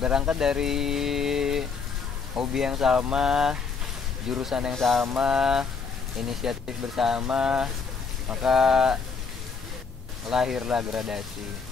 berangkat dari hobi yang sama, jurusan yang sama, inisiatif bersama, maka lahirlah Gradasi.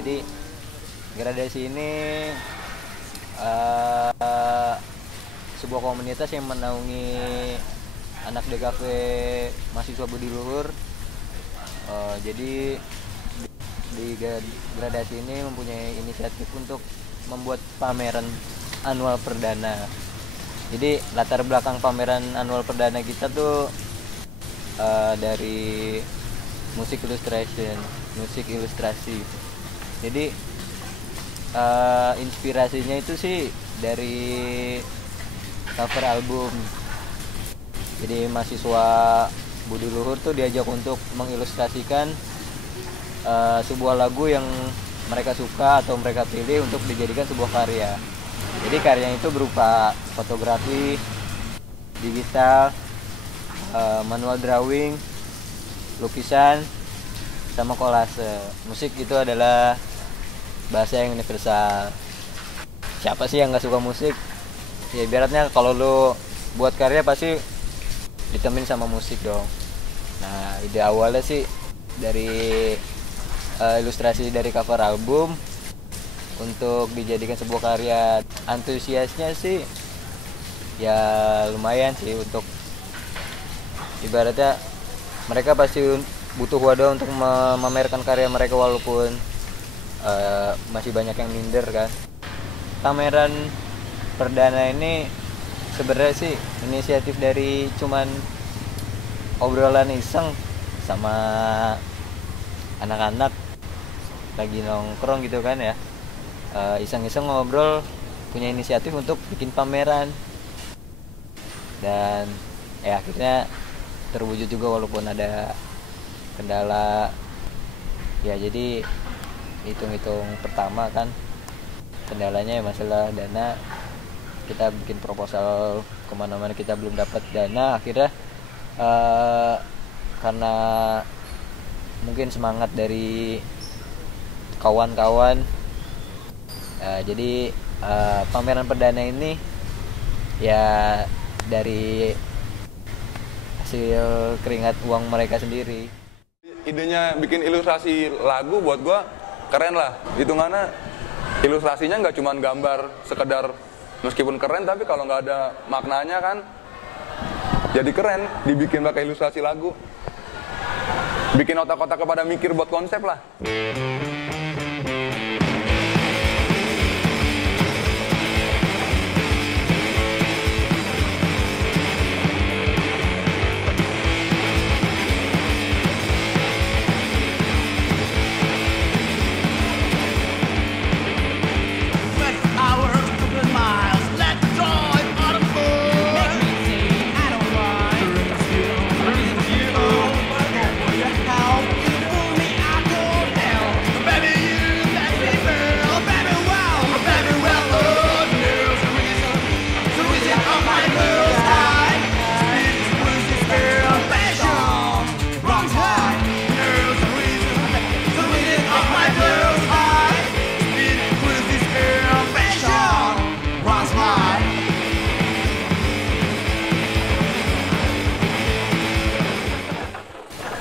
Jadi Gradasi ini sebuah komunitas yang menaungi anak DKV mahasiswa Budi Luhur. Jadi di Gradasi ini mempunyai inisiatif untuk membuat pameran annual perdana. Jadi latar belakang pameran annual perdana kita tuh dari musik ilustrasi. Jadi inspirasinya itu sih dari cover album. Jadi mahasiswa Budi Luhur tuh diajak untuk mengilustrasikan sebuah lagu yang mereka suka atau mereka pilih untuk dijadikan sebuah karya. Jadi karyanya itu berupa fotografi, digital, manual drawing, lukisan, sama kolase. Musik itu adalah bahasa yang universal. Siapa sih yang nggak suka musik? Ya ibaratnya kalau lu buat karya pasti ditemenin sama musik dong. Nah ide awalnya sih dari ilustrasi dari cover album untuk dijadikan sebuah karya. Antusiasnya sih ya lumayan sih, untuk ibaratnya mereka pasti butuh wadah untuk memamerkan karya mereka walaupun masih banyak yang minder kan. Pameran perdana ini sebenarnya sih inisiatif dari cuman obrolan iseng sama anak-anak lagi nongkrong gitu kan ya, iseng-iseng ngobrol, punya inisiatif untuk bikin pameran, dan ya akhirnya terwujud juga walaupun ada kendala. Ya jadi hitung-hitung pertama kan kendalanya ya masalah dana. Kita bikin proposal kemana-mana kita belum dapat dana. Akhirnya karena mungkin semangat dari kawan-kawan, jadi pameran perdana ini ya dari hasil keringat uang mereka sendiri. Idenya bikin ilustrasi lagu buat gua keren lah. Hitungannya ilustrasinya nggak cuma gambar sekedar, meskipun keren tapi kalau nggak ada maknanya kan jadi keren. Dibikin pakai ilustrasi lagu, bikin otak-otak kepada mikir buat konsep lah.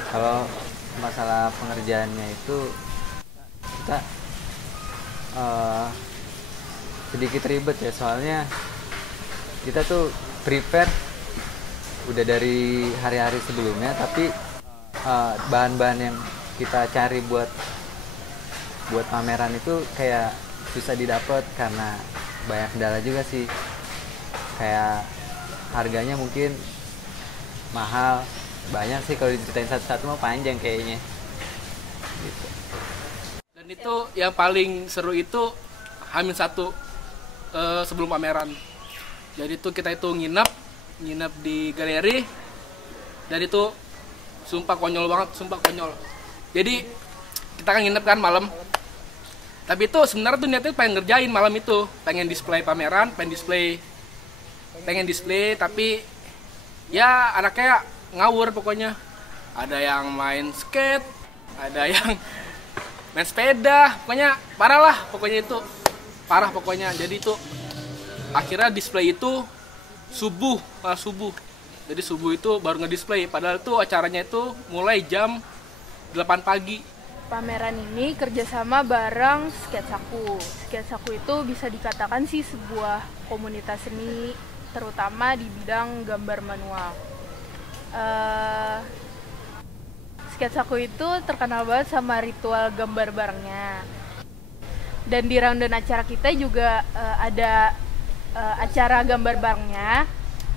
Kalau masalah pengerjaannya itu kita sedikit ribet ya, soalnya kita tuh prepare udah dari hari-hari sebelumnya, tapi bahan-bahan yang kita cari buat buat pameran itu kayak susah didapat karena banyak kendala juga sih. Kayak harganya mungkin mahal, banyak sih kalau diceritain satu-satu mah panjang kayaknya. Gitu. Dan itu yang paling seru itu H-1 sebelum pameran. Jadi itu kita itu nginep di galeri, dan itu sumpah konyol banget, sumpah konyol. Jadi kita kan nginep kan malam, tapi itu sebenarnya tuh niatnya pengen ngerjain malam itu, pengen display pameran, pengen display, tapi ya anaknya ngawur pokoknya. Ada yang main skate, ada yang main sepeda, pokoknya parah lah, pokoknya itu parah pokoknya. Jadi itu akhirnya display itu subuh. Jadi subuh itu baru ngedisplay, padahal itu acaranya itu mulai jam 8 pagi. Pameran ini kerjasama bareng Sketsaku. Sketsaku itu bisa dikatakan sih sebuah komunitas seni, terutama di bidang gambar manual. Sketsaku itu terkenal banget sama ritual gambar barengnya. Dan di rundown acara kita juga ada acara gambar barengnya.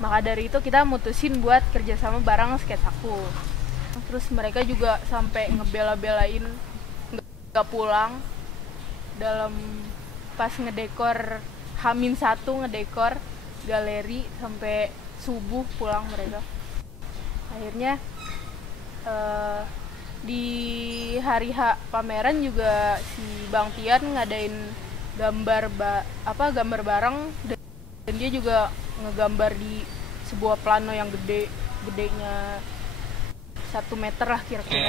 Maka dari itu kita mutusin buat kerjasama bareng Sketsaku. Terus mereka juga sampai ngebela-belain nggak pulang dalam pas ngedekor H-1 ngedekor galeri sampai subuh pulang mereka. Akhirnya di hari H pameran juga si Bang Tian ngadain gambar bareng, dan dia juga ngegambar di sebuah plano yang gedenya 1 meter lah kira-kira.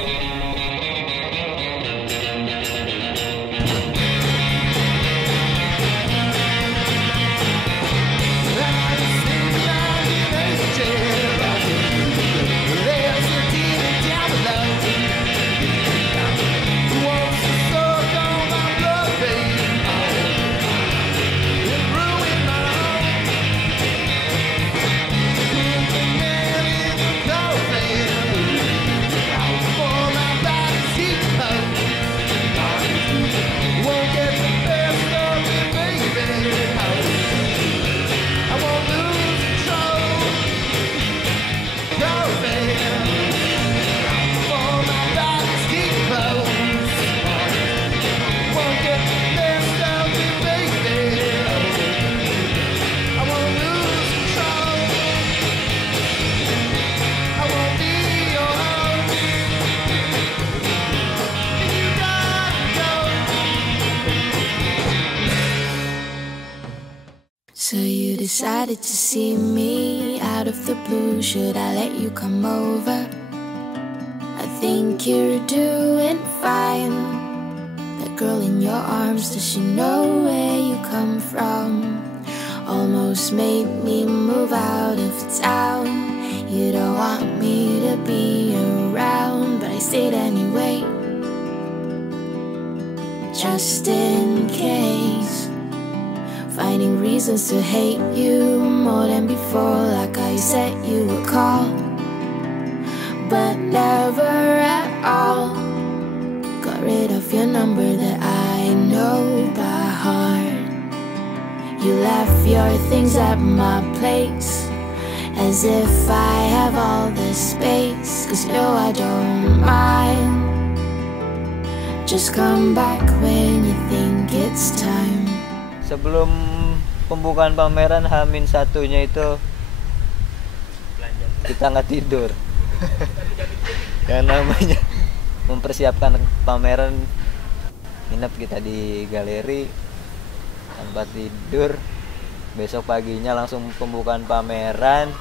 So you decided to see me out of the blue. Should I let you come over? I think you're doing fine. That girl in your arms, does she know where you come from? Almost made me move out of town. You don't want me to be around, but I stayed anyway, just in case. Finding reasons to hate you more than before, like I said you would call, but never at all. Got rid of your number that I know by heart. You left your things at my place, as if I have all the space. Cause no, I don't mind. Just come back when you think it's time. Sebelum pembukaan pameran H-1-nya itu kita nggak tidur. Yang namanya mempersiapkan pameran, nginep kita di galeri tanpa tidur. Besok paginya langsung pembukaan pameran,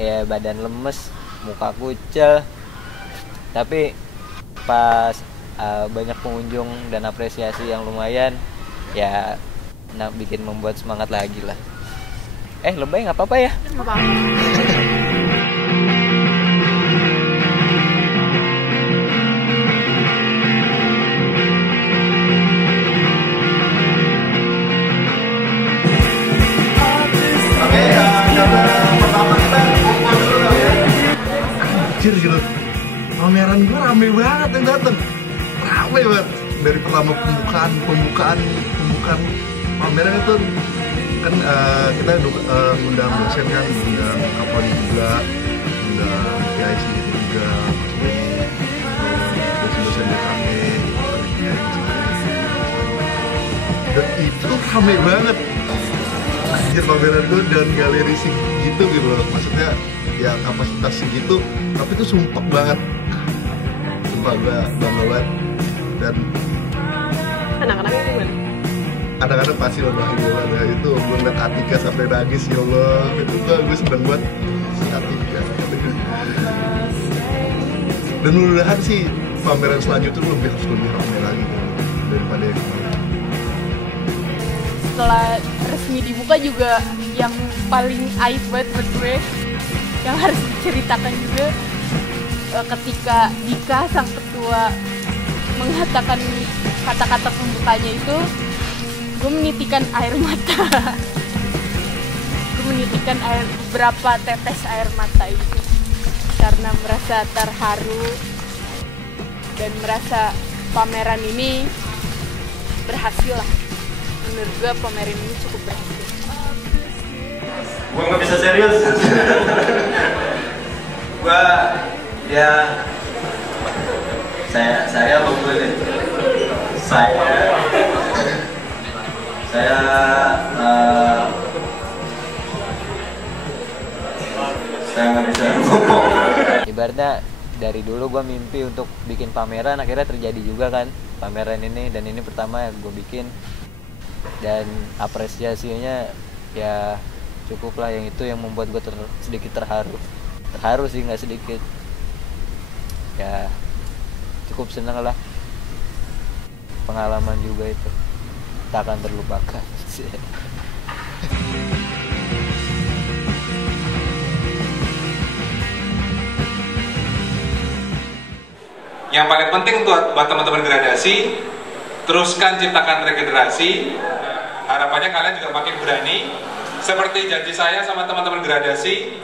ya badan lemes, muka kucel. Tapi pas banyak pengunjung dan apresiasi yang lumayan, ya bikin membuat semangat lagi lah. Lebay nggak apa-apa ya? Nggak apa-apa. Anjir gitu, pameran gue rame banget yang dateng. rame banget dari pertama pembukaan pameran itu kan kita ngundang dosen kan, ngundang Kapolri juga, ngundang PIC gitu juga, dosen-dosen DKV, dan itu rame banget. Anjir, pameran tuh dan galeri segitu gitu loh, maksudnya ya kapasitas segitu, tapi itu sumpah banget, sumpah gue bangga banget. Dan anak-anaknya gimana? Anak-anak pasti lo bahagia banget itu. Gue ngeliat Atika sampai nangis, ya Allah, itu tuh gue seneng banget si Atika. Dan mudah-mudahan sih pameran selanjutnya harus lebih ramai lagi daripada yang kemarin. Setelah resmi dibuka juga yang paling aib banget buat gue, yang harus diceritakan juga, ketika Dika sang ketua mengatakan kata-kata pembukanya itu, gue menitikan air mata. Gue menitikan berapa tetes air mata itu karena merasa terharu dan merasa pameran ini berhasil lah. Menurut gue pameran ini cukup berhasil. Gue nggak bisa serius. Gue ya saya apa gue deh? Saya nggak bisa ngomong. Ibaratnya dari dulu gue mimpi untuk bikin pameran, akhirnya terjadi juga kan pameran ini, dan ini pertama yang gue bikin, dan apresiasinya ya cukup lah, yang itu yang membuat gue sedikit terharu sih, nggak sedikit, ya cukup seneng lah, pengalaman juga itu tak akan terlupakan. Yang paling penting buat teman-teman gradasi, teruskan ciptakan regenerasi. Harapannya kalian juga makin berani. Seperti janji saya sama teman-teman gradasi,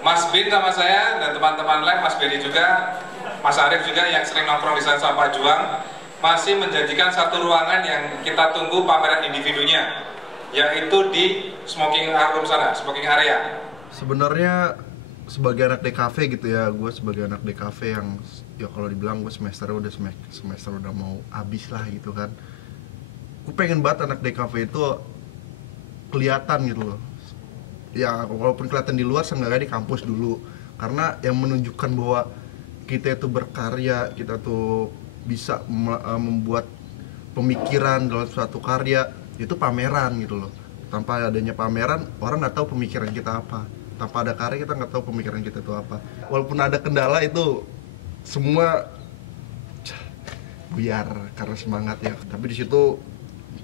Mas Bin sama saya dan teman-teman lain, Mas Bedi juga, Mas Arief juga yang sering nongkrong di sana sama Pak Juang, masih menjanjikan satu ruangan yang kita tunggu pameran individunya, yaitu di smoking room sana, smoking area. Sebenarnya sebagai anak DKV gitu ya, gue sebagai anak DKV yang ya kalau dibilang gue semester udah mau habis lah gitu kan. Gue pengen banget anak DKV itu kelihatan gitu loh. Ya walaupun kelihatan di luar, seenggaknya di kampus dulu. Karena yang menunjukkan bahwa kita itu berkarya, kita tuh bisa membuat pemikiran dalam suatu karya, itu pameran gitu loh. Tanpa adanya pameran, orang nggak tahu pemikiran kita apa. Tanpa ada karya, kita nggak tahu pemikiran kita itu apa. Walaupun ada kendala, itu semua buyar karena semangat ya. Tapi di situ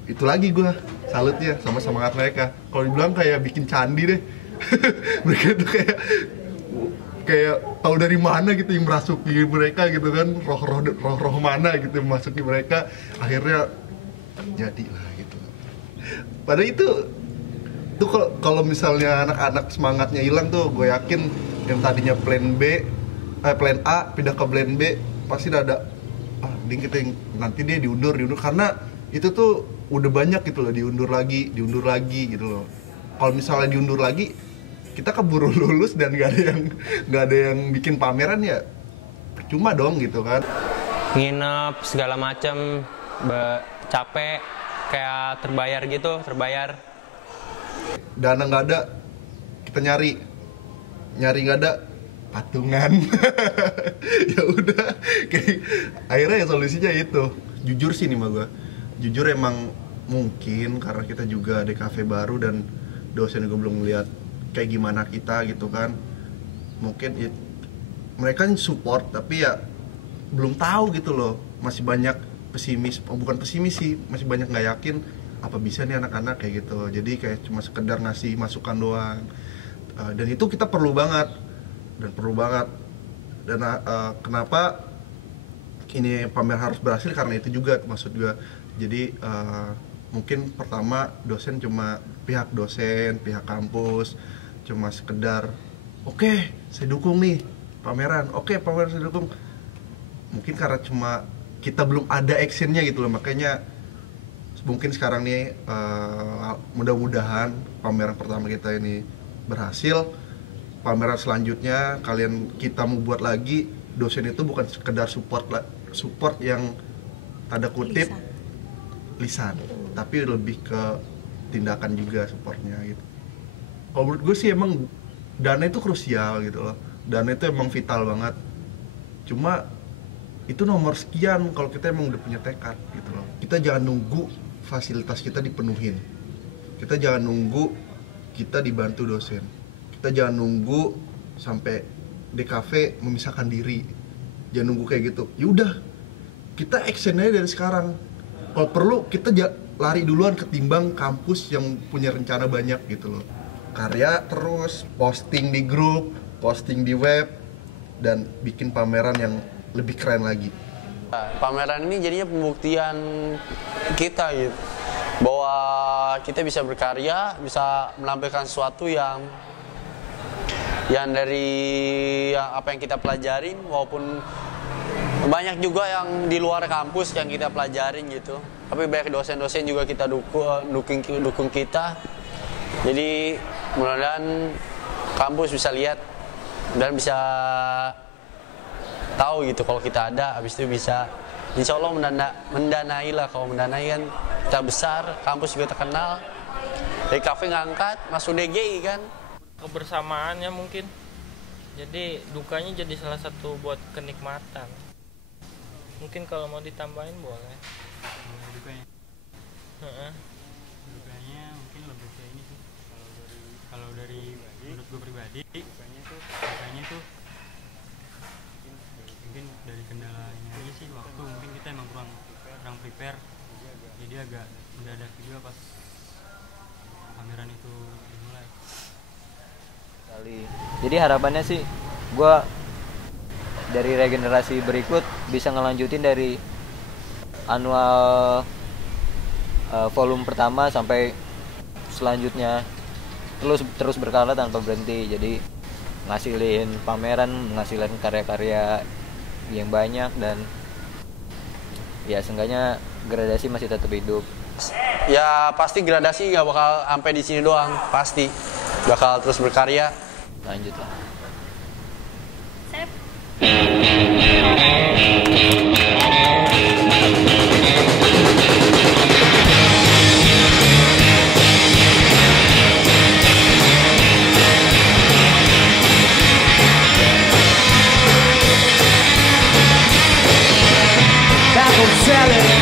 itu lagi gue salutnya sama semangat mereka. Kalau dibilang kayak bikin candi deh. Mereka itu kayak tahu dari mana gitu yang merasuki mereka gitu kan, roh mana gitu yang memasuki mereka, akhirnya jadilah gitu. Padahal itu kalau misalnya anak-anak semangatnya hilang tuh, gue yakin yang tadinya plan A pindah ke plan B pasti ada nanti dia diundur karena itu tuh udah banyak gitu loh, diundur lagi gitu loh. Kalau misalnya diundur lagi, kita keburu lulus dan nggak ada yang bikin pameran, ya percuma dong gitu kan. Nginep segala macem, capek, kayak terbayar. Dana nggak ada, kita nyari nggak ada, patungan. Ya udah, kayak akhirnya ya solusinya itu. Jujur sih nih mah gue, jujur emang mungkin karena kita juga DKV baru dan dosen juga belum lihat kayak gimana kita gitu kan. Mungkin mereka support tapi ya belum tahu gitu loh, masih banyak bukan pesimis sih, masih banyak nggak yakin apa bisa nih anak-anak kayak gitu. Jadi kayak cuma sekedar ngasih masukan doang, dan itu kita perlu banget dan kenapa ini pamer harus berhasil karena itu juga maksud gue. Jadi mungkin pertama dosen cuma pihak kampus cuma sekedar oke, saya dukung nih pameran, pameran saya dukung. mungkin karena cuma kita belum ada actionnya gitu loh, makanya mungkin sekarang nih mudah-mudahan pameran pertama kita ini berhasil. Pameran selanjutnya kita mau buat lagi, dosen itu bukan sekedar support yang tanda kutip lisan, tapi lebih ke tindakan juga supportnya gitu. Kalau menurut gue sih emang dana itu krusial gitu loh, dana itu emang vital banget. Cuma itu nomor sekian kalau kita emang udah punya tekad gitu loh. Kita jangan nunggu fasilitas kita dipenuhin, kita jangan nunggu kita dibantu dosen, kita jangan nunggu sampai DKV memisahkan diri, jangan nunggu kayak gitu. Yaudah, kita action aja dari sekarang. Kalau perlu kita lari duluan ketimbang kampus yang punya rencana banyak gitu loh. Karya terus, posting di grup, posting di web, dan bikin pameran yang lebih keren lagi. Pameran ini jadinya pembuktian kita gitu, bahwa kita bisa berkarya, bisa menampilkan sesuatu yang dari apa yang kita pelajarin, walaupun banyak juga yang di luar kampus yang kita pelajarin gitu. Tapi banyak dosen-dosen juga kita dukung kita. Jadi mudah-mudahan kampus bisa lihat dan bisa tahu gitu kalau kita ada, habis itu bisa insya Allah mendanai lah. Kalau mendanai kan kita besar, kampus juga terkenal. Dari kafe ngangkat, masuk DGI kan. Kebersamaannya mungkin, jadi dukanya jadi salah satu buat kenikmatan. Mungkin kalau mau ditambahin boleh. Dukanya? Dukanya mungkin lebih kayak ini sih. Kalau dari menurut gue pribadi, dukanya tuh mungkin dari kendalanya aja sih, waktu. Mungkin kita emang kurang prepare, jadi agak mendadak juga pas pameran itu dimulai. Jadi harapannya sih gue dari regenerasi berikut bisa ngelanjutin dari annual volume pertama sampai selanjutnya, terus berkala tanpa berhenti. Jadi ngasilin pameran, ngasilin karya-karya yang banyak, dan ya seenggaknya gradasi masih tetap hidup. Ya pasti gradasi nggak bakal sampai di sini doang, pasti bakal terus berkarya. Lanjut lah. Selling